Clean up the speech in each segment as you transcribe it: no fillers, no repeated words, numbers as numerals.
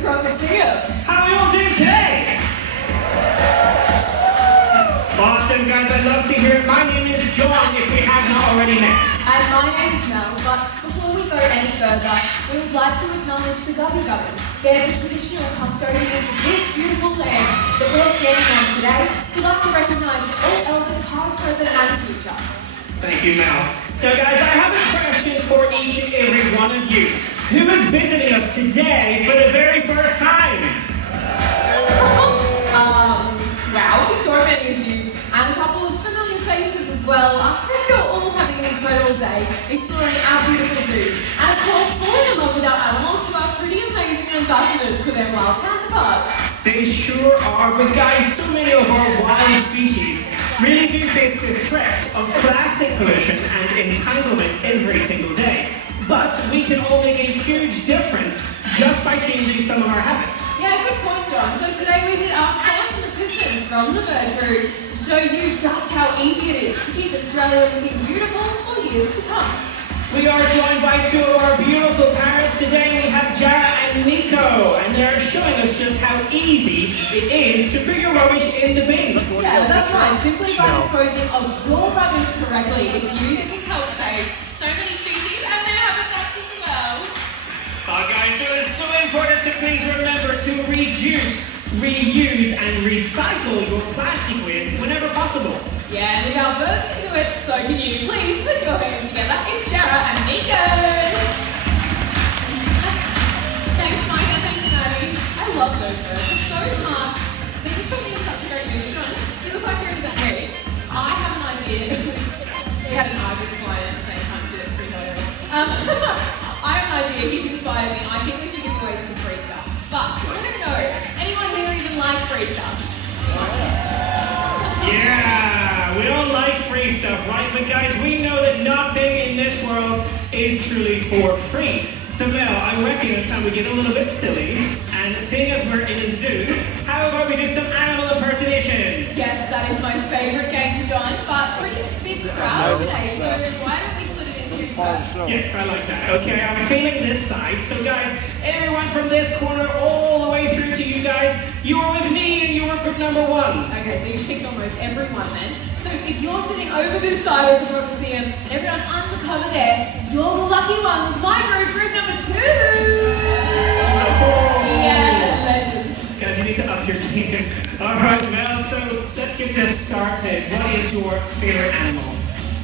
Museum. How are we all doing today? Awesome, guys. I'd love to hear it. My name is John, if we have not already met. And my name's Mel, but before we go any further, we would like to acknowledge the Gubby Gubbin. They're the traditional custodians of this beautiful land that we're standing on today. We'd like to recognise all elders past, present and future. Thank you, Mel. Now, guys, I have a question for each and every one of you. Who is visiting us today for the very first time? Wow, so many of you, and a couple of familiar faces as well. I hope you're all having an incredible day exploring our beautiful zoo. And of course, falling in love with our animals who are pretty amazing ambassadors to their wild counterparts. They sure are, but guys, so many of our wild species really do face the threat of plastic pollution and entanglement every single day. But we can all make a huge difference just by changing some of our habits. Yeah, good point, John. So today we did ask for some assistance from the bird crew to show you just how easy it is to keep Australia looking beautiful for years to come. We are joined by two of our beautiful parrots today. We have Jara and Nico, and they're showing us just how easy it is to put your rubbish in the bin. Yeah, that's right. Simply by disposing of your rubbish correctly, it's you that can help save so many species and their habitats as well. Guys, so it's so important to please remember to reduce, reuse, and recycle your plastic waste whenever possible. Yeah, and if our birds can do it, so can you. Please put your hands together. It's Jara and Nico. Thanks, Micah. Thanks, Maddie. I love those birds. They're so smart. They just put me in such a great mood. John, you look like you're in that mood. I have an idea. We had an Ibis flying at the same time, so that's pretty hilarious. I have an idea. He's inspired me, and I think we should give away some free stuff. But I don't know. Anyone here even like free stuff? Yeah, we all like free stuff, right? But guys, we know that nothing in this world is truly for free. So Mel, I reckon it's time we get a little bit silly, and seeing as we're in a zoo, how about we do some animal impersonations? Yes, that is my favourite game, John, but pretty big crowd today, so why don't we split it into two parts? Yes, I like that. Okay, I'm feeling this side. So guys, everyone from this corner all the way through to you guys, you are with me and you are group number one. Okay, so you picked almost everyone then. So if you're sitting over this side of the Rock Museum, everyone undercover there, you're the lucky ones. My group number two. Yeah, legends. Guys, you need to up your game. All right, Mel, so let's get this started. What is your favorite animal?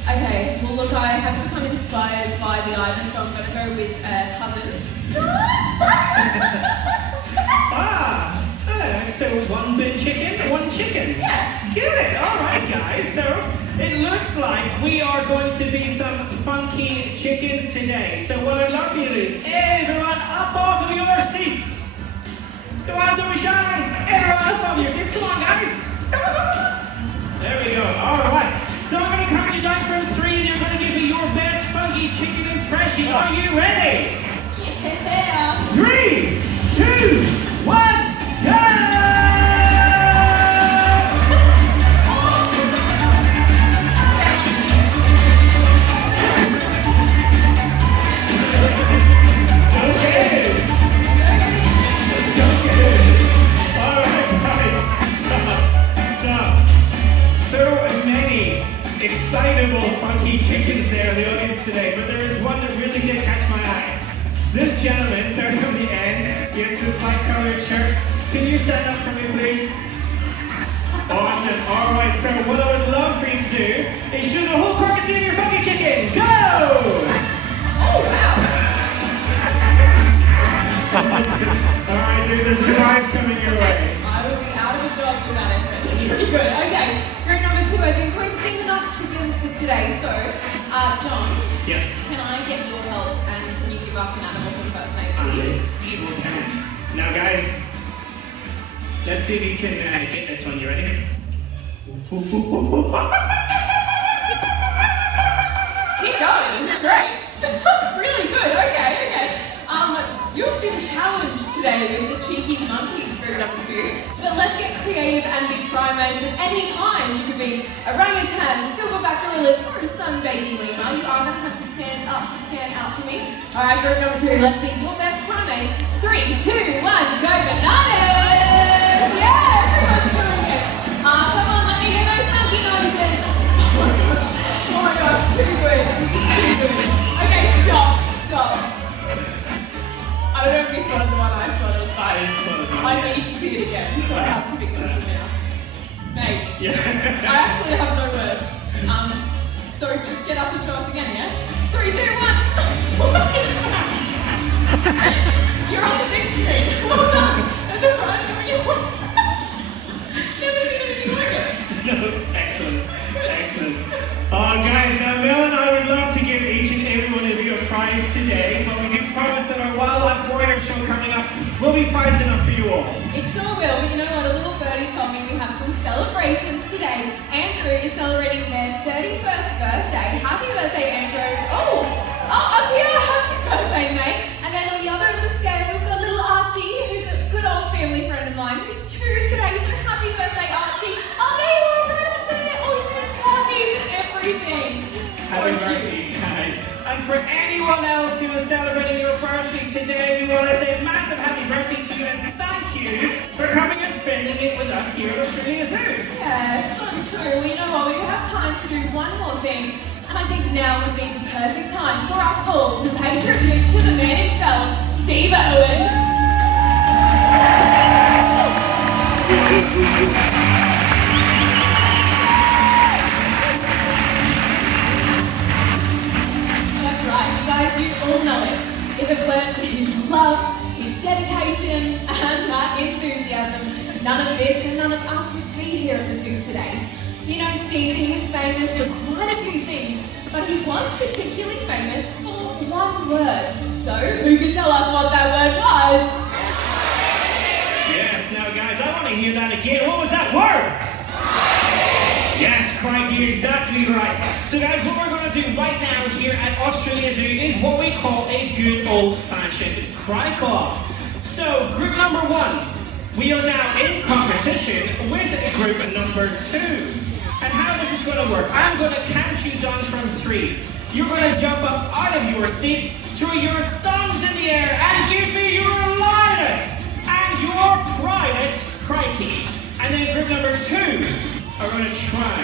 Okay, well look, I have become inspired by the Ibis, so I'm going to go with cousin. So one bin chicken, one chicken. Yeah. Get it. All right, guys. So it looks like we are going to be some funky chickens today. So what I'd love for you to do is everyone up off of your seats. Go on, don't be shy. Everyone up off your seats. Come on, guys. There we go. All right. So I'm going to count you down from 3 and you're going to give me your best funky chicken impression. Are you ready? Yeah. 3, 2, 1, go! Excitable, funky chickens there in the audience today, but there is one that really did catch my eye. This gentleman, third from the end, gets this light-colored shirt. Can you stand up for me, please? Awesome. All right, so what I would love for you to do is shoot a whole carcass in your funky chicken. Go! Oh, wow. All right, dude, there's knives coming your way. I would be out of a job without it. That's pretty good. Okay, group number two. I think we've seen enough chickens for today. So, John. Yes. Can I get your help and can you give us an animal impersonate, please? Sure can. Now, guys, let's see if you can get this one. You ready? Keep going. It's great. That's really good. Okay. You've been challenged today with the cheeky monkeys, group number two. But let's get creative and be primates at any time. You could be orangutan, silverback gorillas, or a sunbathing lemur. You are going to have to stand up for me. All right, group number two. Let's see your best primates 3, 2, 1, go bananas! Yeah, everyone's doing it. Come on, let me hear those monkey noises. Oh my gosh, too good. This is too good. Okay, stop. I don't know if you spotted the one I spotted. I spotted one. I need to see it again, so I have to pick it up now. Mate, Yeah. I actually have no words. So just get up and show us again, yeah? 3, 2, 1. What is that? You're on the big screen. Well done. That's a prize for you. Never seen anything like it. No, excellent. Oh, guys, now Mel and I would love to give each and every one of you a prize today, but we do promise that our Wildlife Warrior show coming up will be prize enough for you all. It sure will, but you know what? A little birdie told me we have some celebrations today. Andrew is celebrating their 31st birthday. Happy birthday, Andrew. Oh, up here. Happy birthday, mate. And then on the other end of the scale, we've got little Archie, who's a good old family friend of mine. He's 2 today, so happy birthday, Archie. Oh, there you are, right up there. Oh, he says happy and everything. Happy birthday, guys. And for anyone else who is celebrating your birthday today, we want to say a massive happy birthday to you and thank you for coming and spending it with us here at Australia Zoo. Yes, so true. Well, you know what? We have time to do one more thing. And I think now would be the perfect time for us all to pay tribute to the man himself, Steve Irwin. That's right, you guys, you all know it. If it weren't for his love, his dedication, and that enthusiasm, none of this and none of us would be here at the zoo today. You know, Steve, he was famous for quite a few things, but he was particularly famous for one word. So, who can tell us what that word was? Yes, now guys, I want to hear that again. What was that word? Yes, crikey, exactly right. So guys, what we're going to do right now here at Australia Zoo is what we call a good old-fashioned cry-off. So, group number 1, we are now in competition with group number 2. And how this is going to work, I'm going to count you down from 3. You're going to jump up out of your seats, throw your thumbs in the air, and give me your loudest and your proudest crikey. And then group number 2 are going to try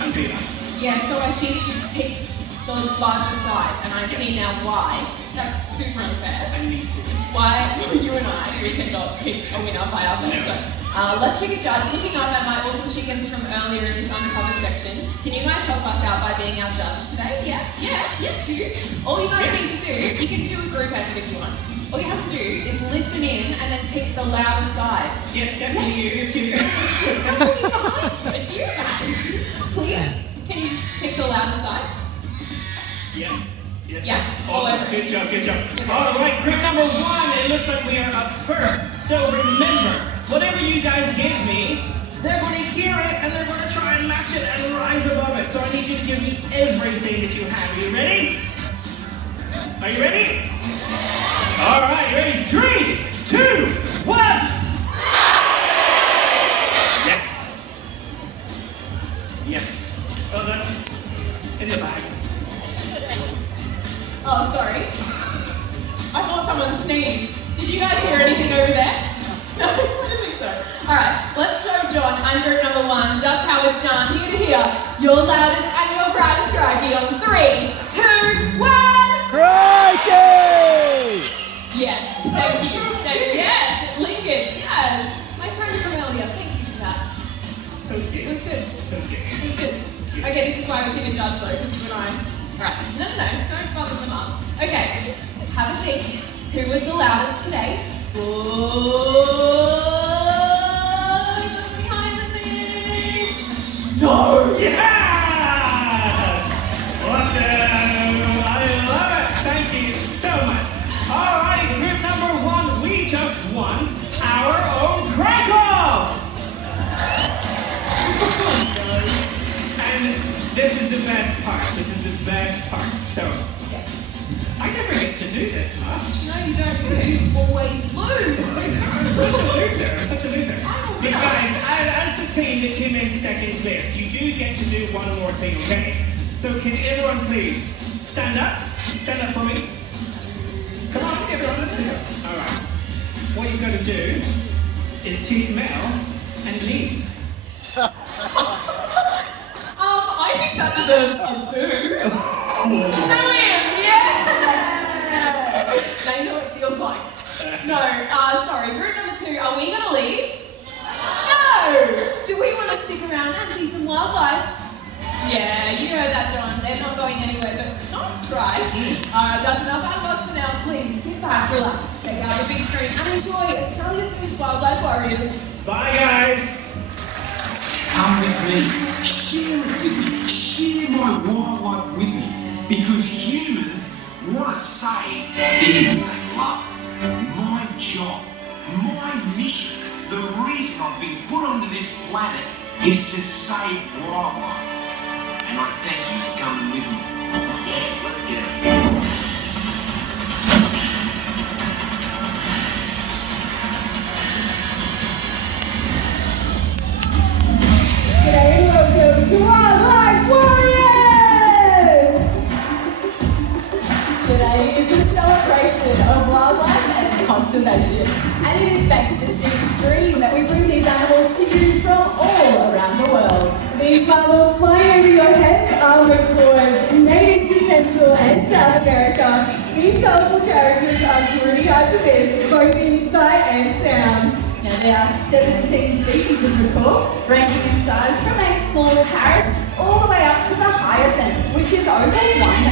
and beat us. Yeah, so I see you picked the larger side, and I see now why. That's super unfair. I need to. Why you and I, we cannot pick a winner by ourselves. So let's pick a judge. Looking up at my awesome chickens from earlier in this uncovered section, can you guys help us out by being our judge today? Yes, you. All you guys need to do, you can do a group effort if you want. All you have to do is listen in and then pick the loudest side. Yeah, definitely you. It's you. It's somebody behind you. It's you guys. Please, can you just pick the loudest side? Yeah. Yes. Yeah. Awesome. Good job. All right, group number 1, it looks like we are up first. So remember, whatever you guys give me, they're going to hear it and they're going to try and match it and rise above it. So I need you to give me everything that you have. Are you ready? Are you ready? All right, ready? 3, 2, 1. Yes. Well done. In the bag. Oh, sorry. I thought someone sneezed. Did you guys hear anything over there? No, I don't think so. Alright, let's show John and group number 1 just how it's done. Here to hear your loudest and your proudest crikey on 3, 2, 1. Crikey! Yeah, thank you. Yes, Lincoln, yes. My friend from earlier, thank you for that. So cute. It was good. So cute. It was good. Okay, this is why we pick a judge though, because you and I. Alright, no, don't bother them up. Okay, have a think. Who was the loudest today? Behind the thing. No! Yes! Awesome! I love it! Thank you so much. All right, group number 1, we just won our own crack-off! And this is the best part. So, I never get to do this much. No, you don't. You always lose. I'm such a loser. But guys, as the team that came in second place, you do get to do one more thing, okay? So can everyone please stand up? Stand up for me. Come on, everyone, let's do it. All right. what you've got to do is to smell and leave. I think that deserves a boo. Brilliant, yeah! Now you know what it feels like. No, sorry, group number 2, are we gonna leave? No! Do we want to stick around and see some wildlife? Yeah, you heard that, John. They're not going anywhere, but nice try. Alright, that's enough out of us for now. Please sit back, relax, check out the big screen, and enjoy Australia's Fish Wildlife Warriors. Bye, guys. Come with me, share it with me, share my wildlife with me, because humans want to save things that they love. My job, my mission, the reason I've been put onto this planet is to save wildlife. And I thank you for coming with me. Yeah, let's get it. G'day and welcome to Wildlife Warriors! Today is a celebration of wildlife and conservation. And it is thanks to Sing Stream that we bring these animals to you from all around the world. These mammals flying over your heads are macaws, native to Central and South America. These colourful characters are pretty hard to miss, both in sight and sound. Now there are 17 species of macaw, ranging in size from a small parrot all the way up to the hyacinth, which is over 1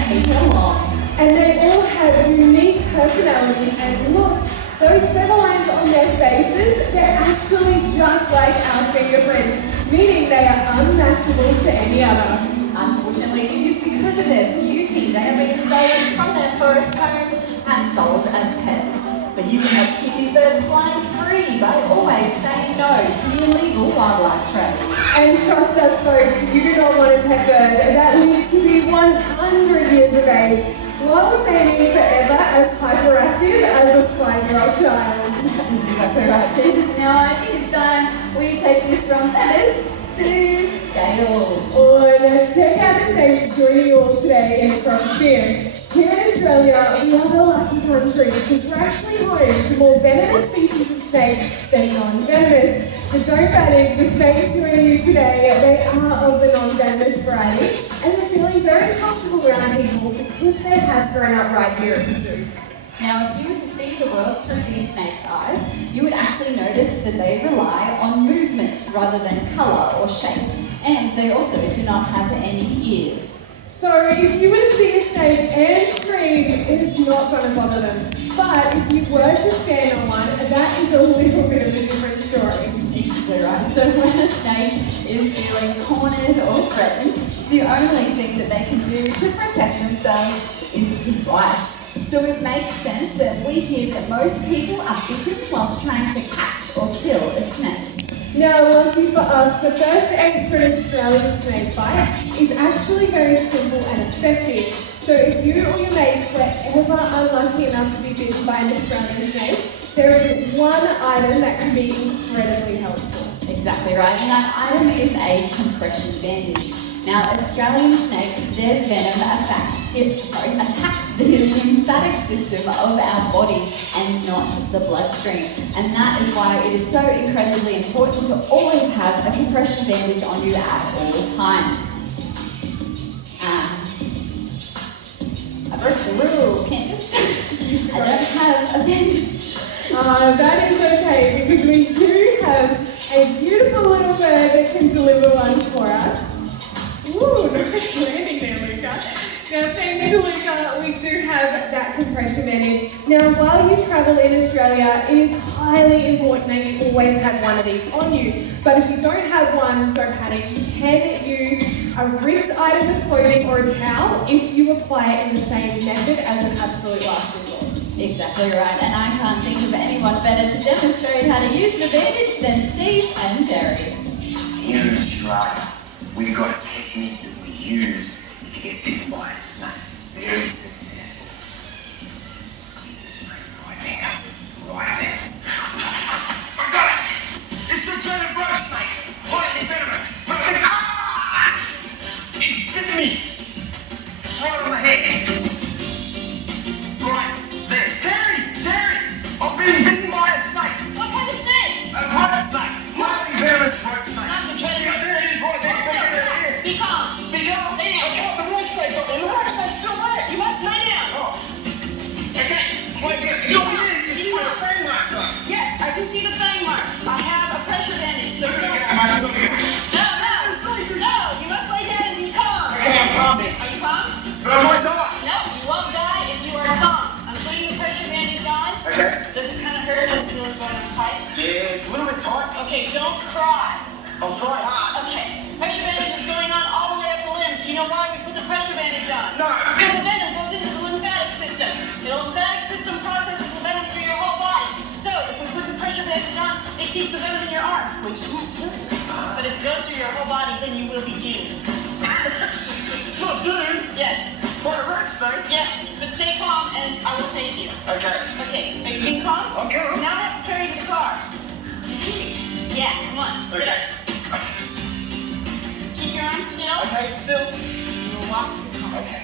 metre long. And they all have unique personalities and looks. Those feather lines on their faces, they're actually just like our fingerprints, meaning they are unmatchable to any other. Unfortunately, it is because of their beauty they are being stolen from their forest homes and sold as pets. But you can help keep these birds flying free by always saying no to the illegal wildlife trade. And trust us folks, you do not want a pet bird that lives to be 100 years of age. What would they be forever as hyperactive as a 5-year-old child? That is exactly right, kids. Now I think it's time we take this from feathers to scale. Oh, now check out the stage joining you all today in the Frontier. Here in Australia, we are the lucky country because we're actually home to more venomous species of snake than non-venomous. But don't panic, the snakes joining you today, they are of the non-venomous variety and they're feeling very comfortable around people because they have grown up right here at the zoo. Now, if you were to see the world through these snakes' eyes, you would actually notice that they rely on movement rather than colour or shape, and they also do not have any ears. So if you were to see a snake and scream, it's not going to bother them. But if you were to stand on one, that is a little bit of a different story. Exactly right. So when a snake is feeling cornered or threatened, the only thing that they can do to protect themselves is to bite. So it makes sense that we hear that most people are bitten whilst trying to catch or kill a snake. Now, lucky for us, the first aid for an Australian snake bite is actually very simple and effective. So if you or your mates were ever unlucky enough to be bitten by an Australian snake, there is one item that can be incredibly helpful. Exactly right, and that item is a compression bandage. Now, Australian snakes, their venom attacks the lymphatic system of our body and not the bloodstream. And that is why it is so incredibly important to always have a compression bandage on you at all times. I broke the rule, Candace. I don't have a bandage. That is okay, because we do have a beautiful little bird that can deliver one for us. Ooh, nice landing there, Luca. Now, thank you, Luca, we do have that compression bandage. Now, while you travel in Australia, it is highly important that you always have one of these on you. But if you don't have one, don't panic. You can use a ripped item of clothing or a towel if you apply it in the same method as an absolute last resort. Exactly right, and I can't think of anyone better to demonstrate how to use the bandage than Steve and Terry. Here in Australia, we've got a technique that we use to get bitten by a snake. It's very successful. Here's a snake right here. Right there. I got it! It's the German road snake. Highly venomous. Ah! It's bitten me. Right on the head. Right there. Terry! I've been bitten by a snake. Okay, don't cry. I'll try hard. Okay, pressure bandage is going on all the way up the limb. Do you know why we put the pressure bandage on? No. Because the venom goes into the lymphatic system. The lymphatic system processes the venom through your whole body. So if we put the pressure bandage on, it keeps the venom in your arm, which won't kill you. But if it goes through your whole body, then you will be doomed. Not dude. Yes. What a rat snake. Yes. But stay calm and I will save you. Okay. Okay, are you being calm? I'm calm. Now I have to carry you to the car. Yeah, come on. Get Okay. up. Keep your arms still. Okay, still. You will walk to the car. Okay.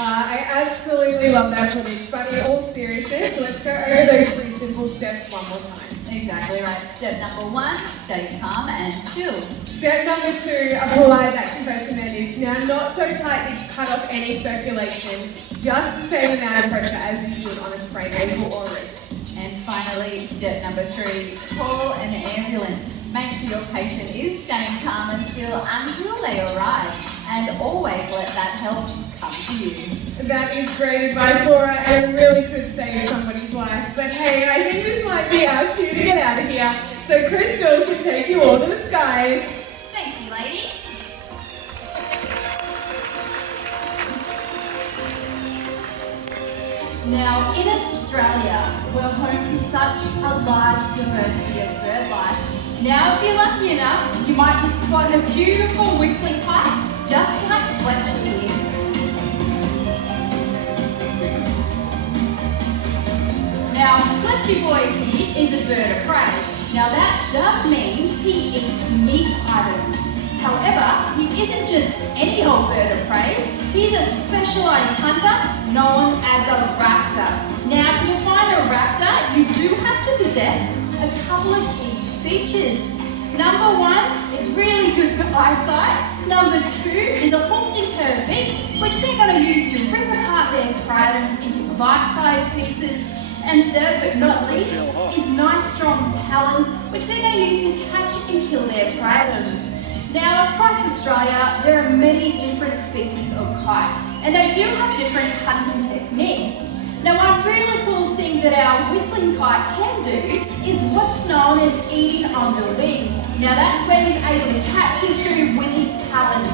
I absolutely love that footage, but in all seriousness, let's go over those 3 simple steps one more time. Exactly right. Step number 1, stay calm and still. Step number 2, apply that compression bandage. Now, not so tight that you cut off any circulation, just the same amount of pressure as you would on a sprained ankle or wrist. And finally, step number 3, call an ambulance. Make sure your patient is staying calm and still until they arrive. And always let that help come to you. That is great advice, Laura, and it really could save somebody's life. But hey, I think this might be our cue to get out of here. So Crystal can take you all to the skies. Thank you, ladies. Now, in Australia, we're home to such a large diversity of bird life. Now, if you're lucky enough, you might just spot a beautiful whistling pipe, just like Fletcher here. Now, Fletcher boy here is a bird of prey. Now, that does mean he eats meat items. However, he isn't just any old bird of prey. He's a specialised hunter known as a raptor. Now, to define a raptor, you do have to possess a couple of key features. Number 1 is really good eyesight. Number 2 is a hooked and curved beak, which they're going to use to rip apart their prey items into bite-sized pieces. And third but not least is nice strong talons, which they're going to use to catch and kill their prey items. Now, across Australia, there are many different species of kite, and they do have different hunting techniques. Now, one really cool thing that our whistling kite can do is what's known as eating on the wing. Now, that's where he's able to catch his food with his talons,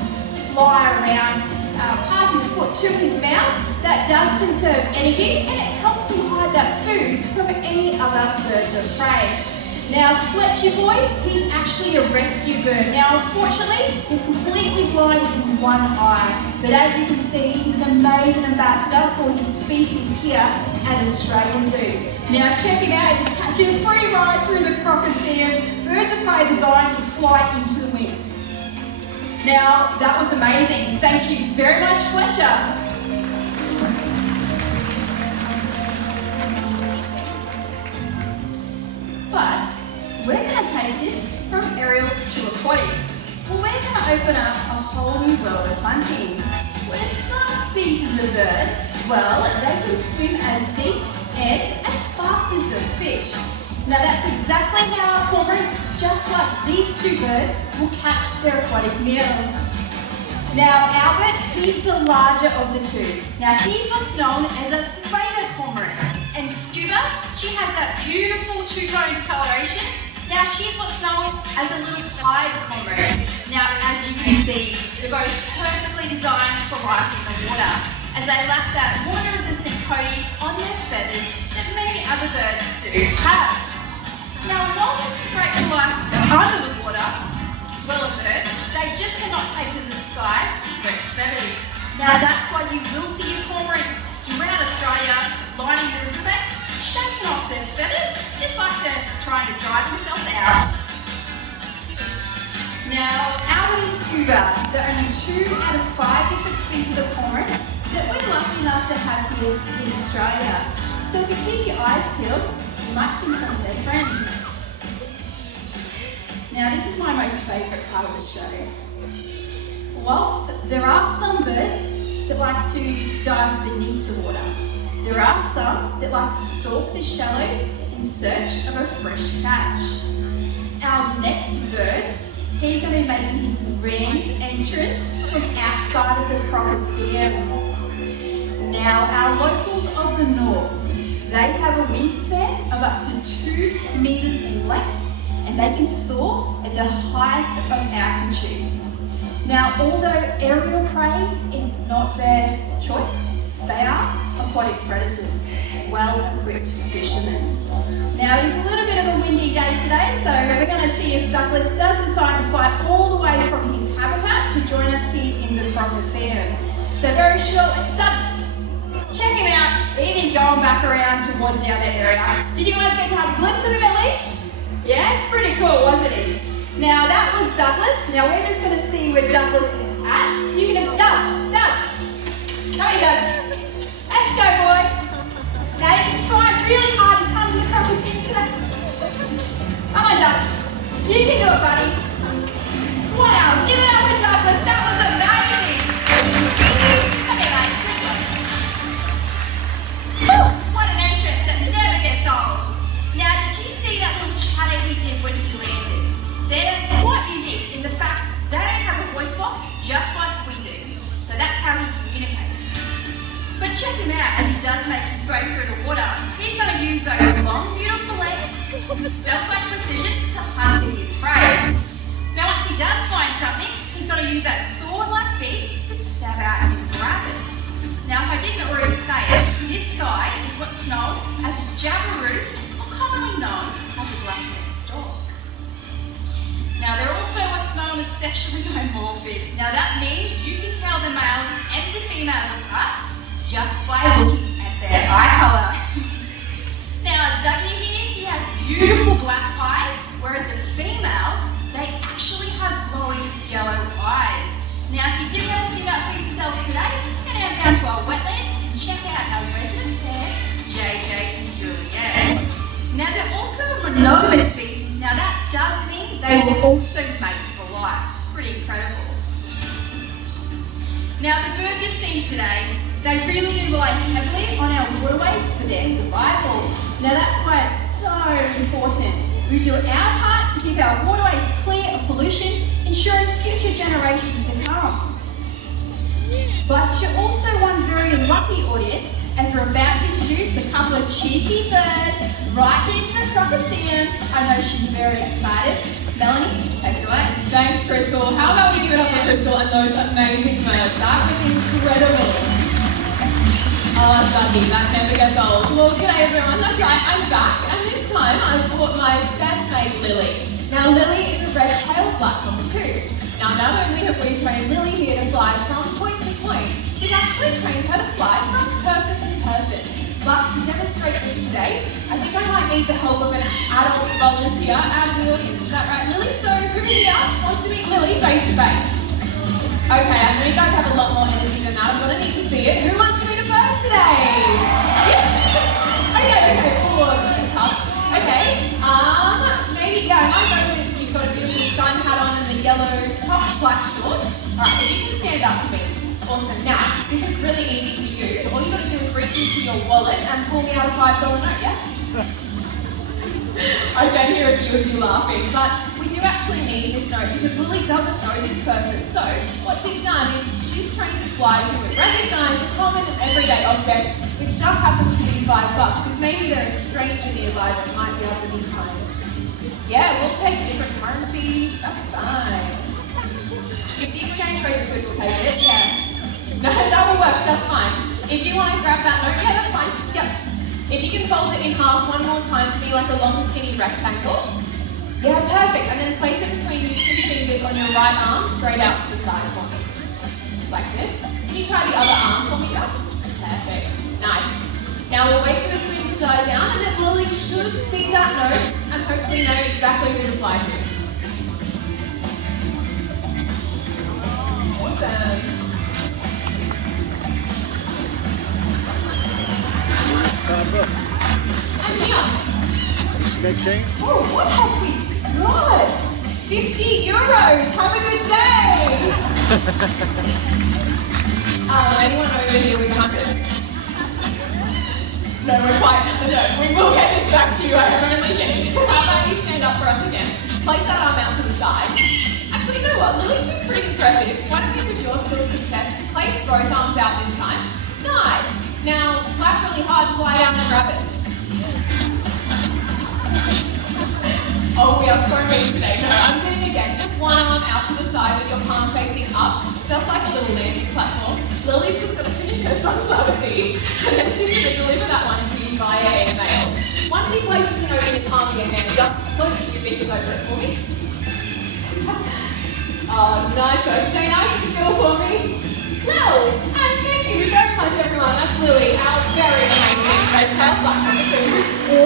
fly around, pass his foot to his mouth. That does conserve energy, and it helps him hide that food from any other birds of prey. Now, Fletcher boy, he's actually a rescue bird. Now, unfortunately, he's completely blind in one eye. But as you can see, he's an amazing ambassador for his species here at Australian Zoo. Now, check him out. He's catching a free ride through the Crocodile, birds of prey designed to fly into the wings. Now, that was amazing. Thank you very much, Fletcher. But we're going to take this from aerial to aquatic. Well, we're going to open up a whole new world of hunting. Where some species of bird, well, they can swim as deep and as fast as the fish. Now that's exactly how our cormorants, just like these 2 birds, will catch their aquatic meals. Now Albert, he's the larger of the 2. Now he's what's known as a greater cormorant. And Scuba, she has that beautiful 2-toned coloration. Now she's what's known as a little pied cormorant. Now as you can see, they're both perfectly designed for life in the water, as they lack that water-resistant coating on their feathers that many other birds do have. Now while it's great for life under the water, well a bird, they just cannot take to the skies with feathers. Now that's why you will see your cormorants throughout Australia lining the riverbanks, shaking off their feathers, just like they're trying to dry themselves out. Now, Albert and Scuba, there are only 2 out of 5 different species of cormorant that we're lucky enough to have here in Australia. So if you keep your eyes peeled, you might see some of their friends. Now, this is my most favourite part of the show. Whilst there are some birds that like to dive beneath the water, there are some that like to stalk the shallows in search of a fresh catch. Our next bird, he's going to be making his grand entrance from outside of the Crocodile. Now, our locals of the north, They have a wingspan of up to 2 meters in length, and they can soar at the highest of altitudes. Now, although aerial prey is not their choice, they are aquatic predators, well-equipped fishermen. Now, it is a little bit of a windy day today, so we're going to see if Douglas does decide to fly all the way from his habitat to join us here in the Crocodile. So very shortly, check him out. He is going back around towards the other area. Did you guys get to have a glimpse of him at least? Yeah, it's pretty cool, wasn't he? Now that was Douglas. Now we're just going to see where Douglas is at. You can have Doug. Come here, Doug. Let's go, boy. Now you can try really hard to come to the crocodile today. Come on, Doug. You can do it, buddy. Wow, give it up for Douglas. That was amazing. Come here, mate. Whew, what an entrance that never gets old. Now, did you see that little chatter he did when he landed? They're quite unique in the fact they don't have a voice box just like we do. So that's how he communicates. But check him out as he does make his way through the water. He's going to use those long, beautiful legs with stealth-like precision to hunt for his prey. Now once he does find something, he's going to use that sword-like beak to stab out his rabbit. Now if I didn't already say it, this guy is what's known as a jabiru, or commonly known as a black-necked stork. Now they're also what's known as sexually dimorphic. Now that means you can tell the males and the females apart just by looking at their eye colour. Now Dougie here, he has beautiful black eyes, whereas the females, they actually have glowing yellow eyes. Now if you did want to see that for yourself today, head down to our wetlands and check out our resident pair, JJ and Juliet. Now they're also monogamous species. Now that does mean they will also mate for life. It's pretty incredible. Now the birds you've seen today, they really do rely heavily on our waterways for their survival. Now that's why it's so important. We do our part to keep our waterways clear of pollution, ensuring future generations to come. But you're also one very lucky audience, as we're about to introduce a couple of cheeky birds right into the Crocodile. I know she's very excited. Melanie, take it away. Thanks, Crystal. How about we give it up for Crystal and those amazing birds? That was incredible. Oh, Dougie, that never gets old. Well, g'day everyone. That's right, I'm back, and this time I've brought my best mate, Lily. Now, Lily is a red-tailed black cockatoo. Now, not only have we trained Lily here to fly from point to point, we've actually trained her to fly from person to person. But to demonstrate this today, I think I might need the help of an adult volunteer out in the audience. Is that right, Lily? So, who here wants to meet Lily face to face? Okay, I know you guys have a lot more energy than that. I'm gonna need to see it. Who wants to meet a bird today? Yeah. Okay, cool. This is tough. Okay, maybe, yeah, I might go with you've got a beautiful sun hat on and the yellow top, black shorts. Alright, if you can stand up for me. Awesome. Now, this is really easy for you. All you gotta do is reach into your wallet and pull me out a $5 note, yeah? I can hear a few of you laughing, but we do actually need this note because Lily doesn't know this person. So, what she's done is she's trained to fly to recognize a common and everyday object, which just happens to be $5. Because maybe there's a stranger nearby that might be able to be kind. Yeah, we'll take different currency. That's fine. If the exchange rate is good, we'll take it. Yeah. No, that will work just fine. If you want to grab that note, yeah, that's fine. Yep. If you can fold it in half one more time to be like a long, skinny rectangle. Yeah, perfect. And then place it between your two fingers on your right arm, straight out to the side for me. Like this. Can you try the other arm for me, Doug? Perfect. Nice. Now we'll wait for this wind to die down, and then Lily should see that note and hopefully know exactly who to fly to. Awesome. I'm here. This big change? Oh, what have we got? 50 euros. Have a good day. Anyone over here with 100? No, we're quite no. We will get this back to you. I'm only kidding. How about you stand up for us again? Place that arm out to the side. Actually, you know what? Lily's been pretty impressive. Why don't you, with your skills to test, place both arms out this time? Nice. Now, flap really hard, fly down and grab it. ready today. No, I'm sitting again. Just one arm out to the side with your palm facing up, just like a little landing platform. Lily's just going to finish her sunflower seed, and then she's going to deliver that one to you via airmail. Once she places the note in the palm of your hand, just close your fingers over it for me. Oh, nice. So stay nice and still for me. Lil, and thank you very much, everyone. That's Lily, our very amazing red-tailed black cockatoo.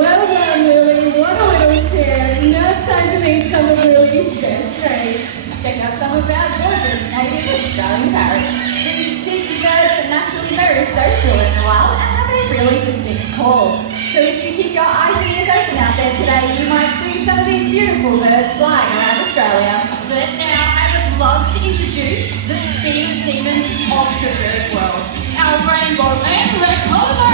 Well done, Lily. What a little chair. Now it's time to meet some of Lily's best mates. Check out some of our gorgeous native Australian parrots. These cheeky birds are naturally very social in the wild and have a really distinct call. So if you keep your eyes and ears open out there today, you might see some of these beautiful birds flying around Australia. But now I would love to introduce the speed demons of the bird world. Our rainbow man, Red Collar.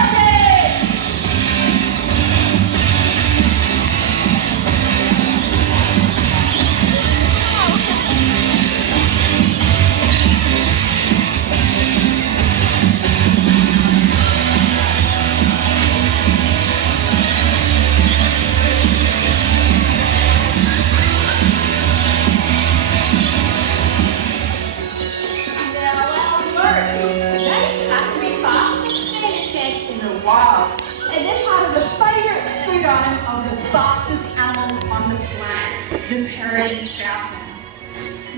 Wild. And they're part of the favourite food item of the fastest animal on the planet, the peregrine falcon.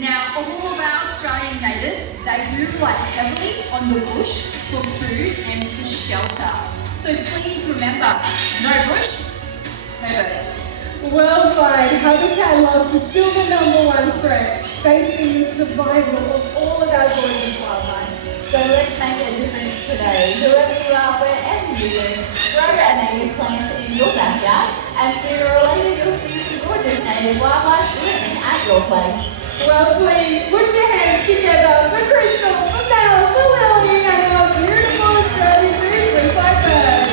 Now, all of our Australian natives, they do rely heavily on the bush for food and for shelter. So please remember, no bush, no birds. Worldwide, habitat loss is still the #1 threat, facing the survival of all of our gorgeous wildlife. So let's make a difference today. Whoever you are, wherever you live, grow a native plant in your backyard, and sooner or later you'll see some gorgeous native wildlife living at your place. Well, please, put your hands together for Crystal, for Mel, for Lily, and our beautiful Australian food like birds.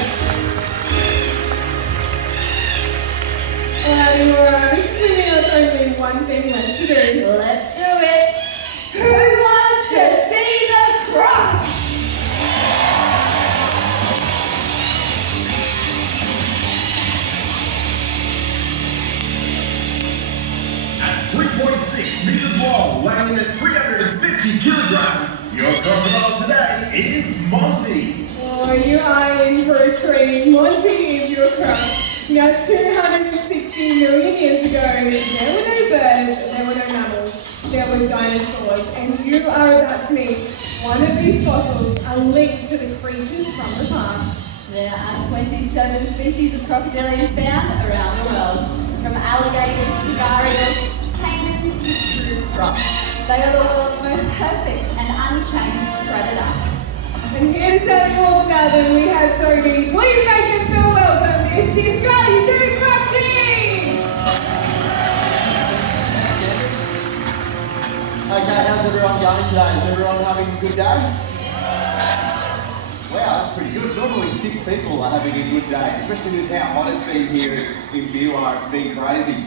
Alright, there's only one thing left to do. Let's do it. Who wants to see the cross? At 3.6 meters long, weighing at 350 kilograms, your crocodile today is Monty. Oh, you are in for a treat. Monty is your cross. Now, 260 million years ago, there were no birds, there were no mammals, there were dinosaurs, and you are about to meet one of these fossils, a link to the creatures from the past. There are 27 species of crocodilian found around the world, from alligators to gharials, caimans to true crocs. They are the world's most perfect and unchanged predator. And here to tell you all about them, we have Toby. Please make him feel welcome. It's the Australian Zoo Crop Team! Okay, how's everyone going today? Is everyone having a good day? Wow, that's pretty good. Normally 6 people are having a good day, especially with how hot it's been here in Biwa. It's been crazy.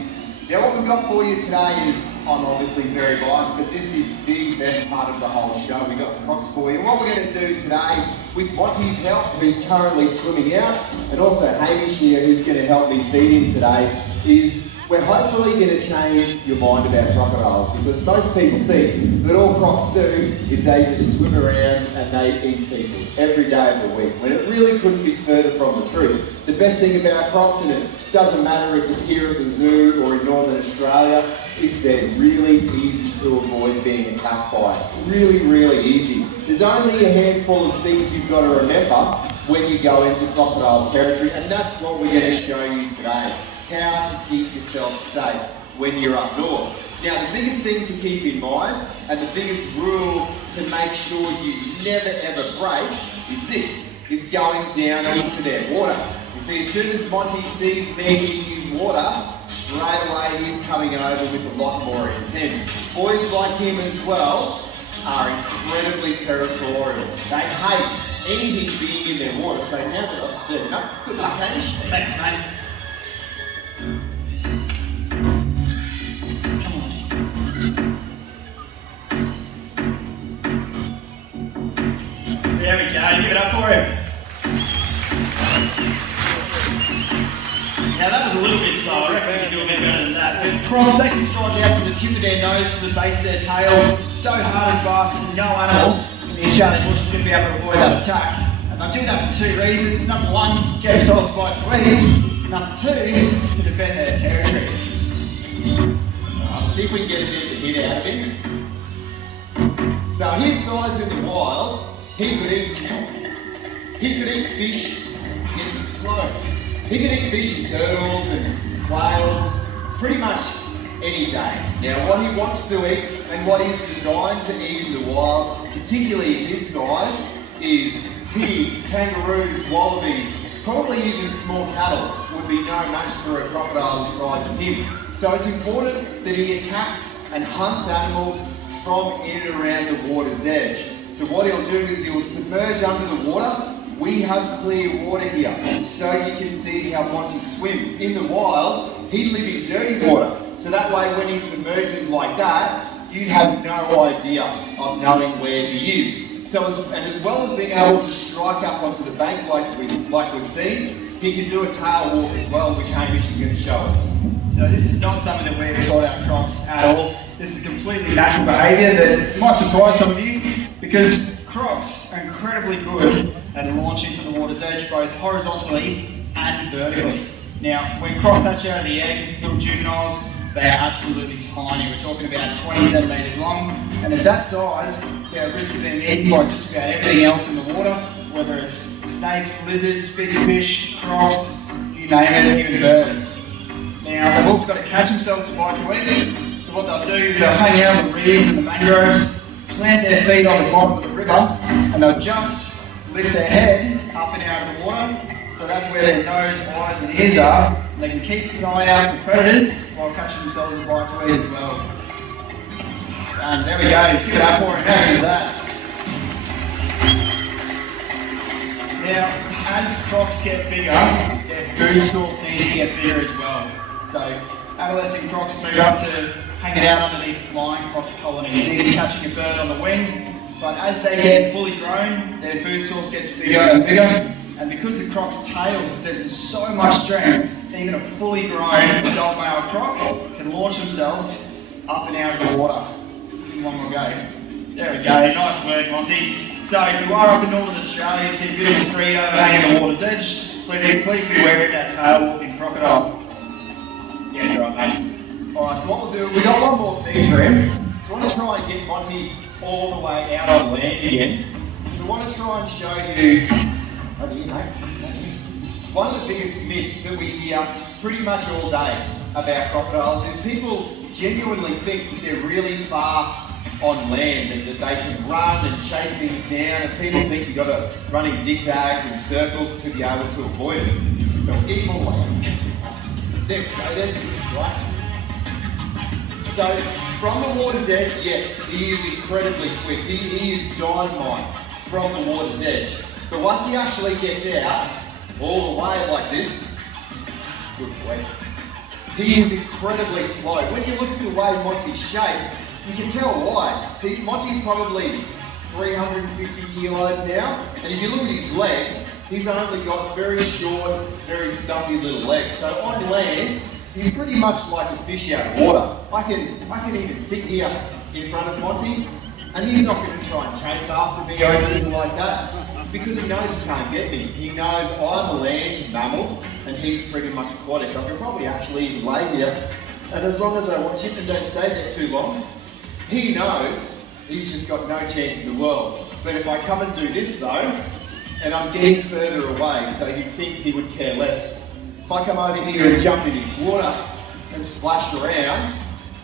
Now what we've got for you today is, I'm obviously very biased, but this is the best part of the whole show. We've got crocs for you. What we're going to do today, with Monty's help, who's currently swimming out, and also Hamish here, who's going to help me feed him today, is we're hopefully going to change your mind about crocodiles, because most people think that all crocs do is they just swim around and they eat people every day of the week, when it really couldn't be further from the truth. The best thing about crocs, and it doesn't matter if it's here at the zoo or in Northern Australia, is they're really easy to avoid being attacked by. Really, really easy. There's only a handful of things you've got to remember when you go into crocodile territory, and that's what we're going to show you today. How to keep yourself safe when you're up north. Now, the biggest thing to keep in mind, and the biggest rule to make sure you never ever break, is this, is going down into their water. You see, as soon as Monty sees me in his water, straight away he's coming over with a lot more intent. Boys like him as well are incredibly territorial. They hate anything being in their water. So now that I've said enough, good luck, Hamish. Thanks, mate. There we go, give it up for him. Now that was a little bit slow, I reckon we can do a bit better than that. But crocs, they can strike out from the tip of their nose to the base of their tail so hard and fast that no animal in the Australian bush is going to be able to avoid that attack. And they'll do that for two reasons. Number one, get themselves by to eat. Number two, to defend their territory. Let's see if we can get a bit of a hit out of him. So his size in the wild, he could eat fish in the slope. He could eat fish and turtles and quails pretty much any day. Now what he wants to eat and what he's designed to eat in the wild, particularly in his size, is pigs, kangaroos, wallabies, probably even small cattle would be no match for a crocodile the size of him. So it's important that he attacks and hunts animals from in and around the water's edge. So what he'll do is he'll submerge under the water. We have clear water here, so you can see how Monty swims. In the wild, he'd live in dirty water. So that way when he submerges like that, you'd have no idea of knowing where he is. So as well as being able to strike up onto the bank like we've seen, he can do a tail walk as well, which Hamish is going to show us. So this is not something that we've taught our crocs at all. This is completely natural behaviour that might surprise some of you, because crocs are incredibly good at launching from the water's edge, both horizontally and vertically. Now, when crocs hatch out of the egg, little juveniles, they are absolutely tiny. We're talking about 20 centimetres long, and at that size, they're at risk of being eaten by just about everything else in the water, whether it's snakes, lizards, big fish, crocs, you name it, even birds. Now, they've also got to catch themselves to bite to eat, so what they'll do is they'll hang out on the reeds and the mangroves, plant their feet on the bottom of the river, and they'll just lift their head up and out of the water. So that's where their nose, eyes and ears are. And they can keep an eye out for predators while catching themselves a bite to eat as well. And there we go, give it up for him, how is that? Now, as crocs get bigger, their food source needs to get bigger as well. So adolescent crocs move up to hanging out underneath flying fox colonies, either catching a bird on the wing, but as they get fully grown, their food source gets bigger and bigger. And because the croc's tail possesses so much strength, even a fully grown adult male croc can launch themselves up and out of the water. One more go. There we go, nice work, Monty. So if you are up in Northern Australia, see a beautiful tree overhanging the water's edge, please beware of that tail walking crocodile. Yeah, you're right, mate. Alright, so what we'll do, we've got one more thing for him. So I want to try and get Monty all the way out on land again. So I want to try and show you, over here, mate. One of the biggest myths that we hear pretty much all day about crocodiles is people genuinely think that they're really fast on land and that they can run and chase things down, and people think you've got to run in zigzags and circles to be able to avoid it. So get him all the way out. There we go, there's it, right? So from the water's edge, yes, he is incredibly quick. He is dynamite from the water's edge. But once he actually gets out, all the way like this, good boy, he is incredibly slow. When you look at the way Monty's shaped, you can tell why. Monty's probably 350 kilos now, and if you look at his legs, he's only got very short, very stumpy little legs. So on land, he's pretty much like a fish out of water. I can even sit here in front of Monty, and he's not going to try and chase after me or anything like that, because he knows he can't get me. He knows I'm a land mammal, and he's pretty much aquatic. I could probably actually even lay here, and as long as I watch him and don't stay there too long, he knows he's just got no chance in the world. But if I come and do this though, and I'm getting further away, so you'd think he would care less. If I come over here and jump in his water and splash around,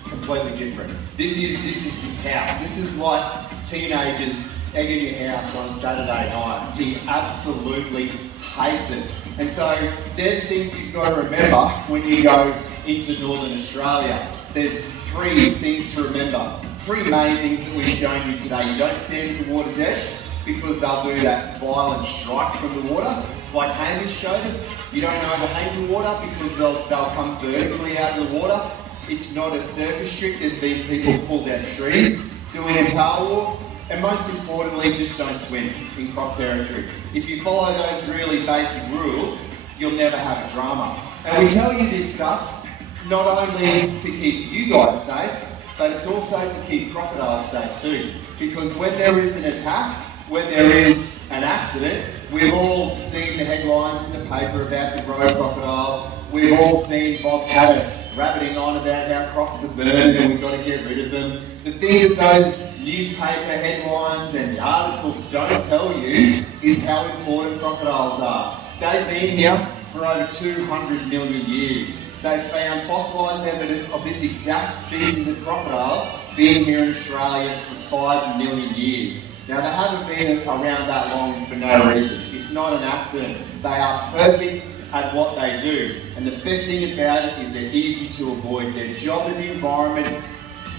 completely different. This is his house. This is like teenagers egging your house on a Saturday night. He absolutely hates it. And so they're the things you've got to remember when you go into Northern Australia. There's three things to remember. Three main things that we've shown you today. You don't stand at the water's edge because they'll do that violent strike from the water, like Hamish showed us. You don't overhang the water because they'll come vertically out of the water. It's not a circus trick. There's been people pulled out trees doing a tail walk. And most importantly, just don't swim in croc territory. If you follow those really basic rules, you'll never have a drama. And we tell you this stuff not only to keep you guys safe, but it's also to keep crocodiles safe too. Because when there is an attack, when there is an accident, we've all seen the headlines in the paper about the road crocodile. We've all seen Bob Hatter rabbiting on about how crocs are burned and we've got to get rid of them. The thing that those newspaper headlines and the articles don't tell you is how important crocodiles are. They've been here for over 200 million years. They've found fossilised evidence of this exact species of crocodile being here in Australia for 5 million years. Now, they haven't been around that long for no reason. It's not an accident. They are perfect at what they do. And the best thing about it is they're easy to avoid. Their job in the environment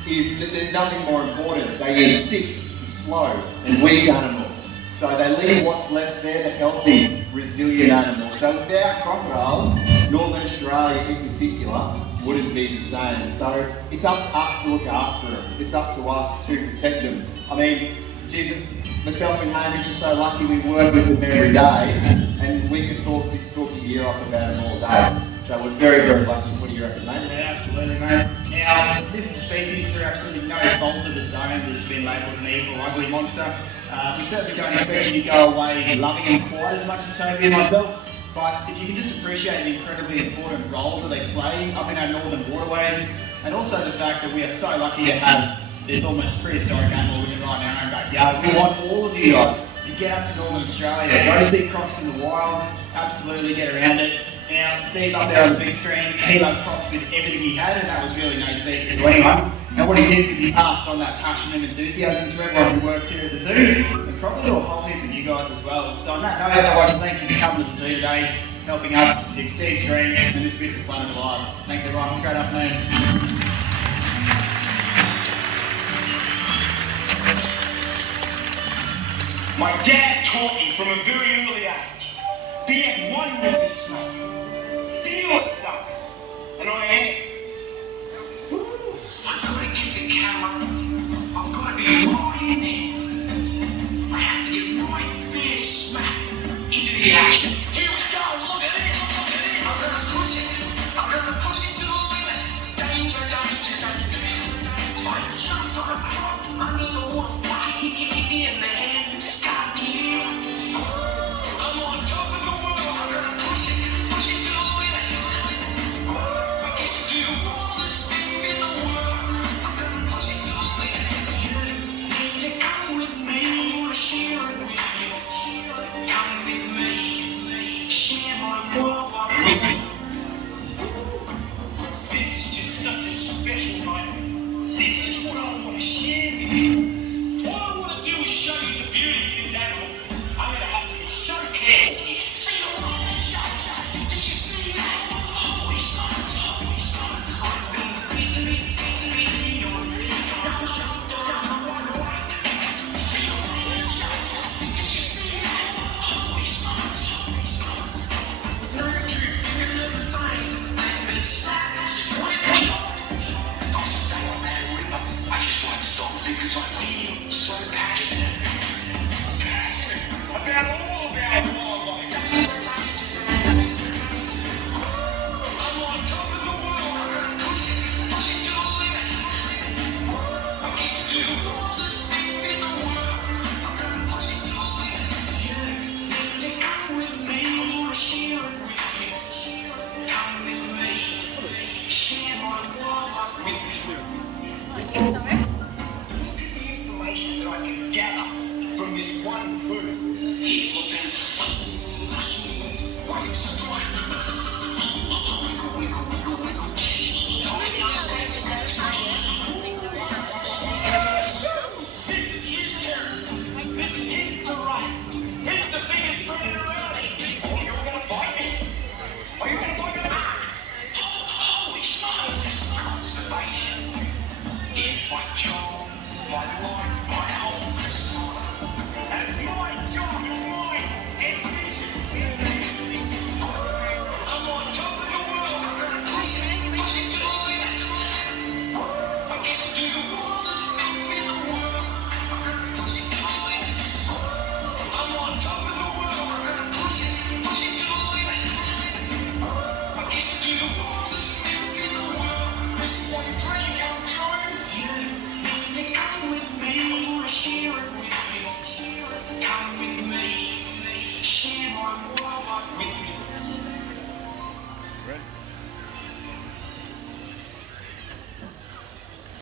is that there's nothing more important. They eat sick, slow, and weak animals. So they leave what's left there, the healthy, resilient animals. So without crocodiles, Northern Australia in particular wouldn't be the same. So it's up to us to look after them. It's up to us to protect them. I mean, Jesus, myself and Hamish are so lucky we work with them every day, and we can talk your ear off about them all day. So we're very, very lucky. What do you reckon, mate? Yeah, absolutely, mate. Now, this species, through absolutely no fault of its own, has been labelled an evil, ugly monster. We certainly don't expect you to go away loving them quite as much as Toby and myself, but if you can just appreciate the incredibly important role that they play up in our northern waterways, and also the fact that we are so lucky to have this almost prehistoric animal we can right in our own backyard. We want all of you guys to get up to Northern Australia, go see crocs in the wild, absolutely get around it. Now, Steve up there on the big screen, he loved crocs with everything he had, and that was really no secret to anyone. And what he did is he passed on that passion and enthusiasm to everyone who works here at the zoo, and probably to a whole heap of you guys as well. So on that note, I'd like to thank you for coming to the zoo today, helping us keep Steve's dream and this beautiful planet alive. Thanks everyone, have a great afternoon. My dad taught me from a very early age, be at one with the smoke, feel it something, and I am. I've got to get the camera, I've got to be right in there. I have to get right fair smack into the action. Here we go, look at this, I'm going to push it to the limit. Danger, danger, danger. I jumped on a croc under the water, in the hand. Stop me!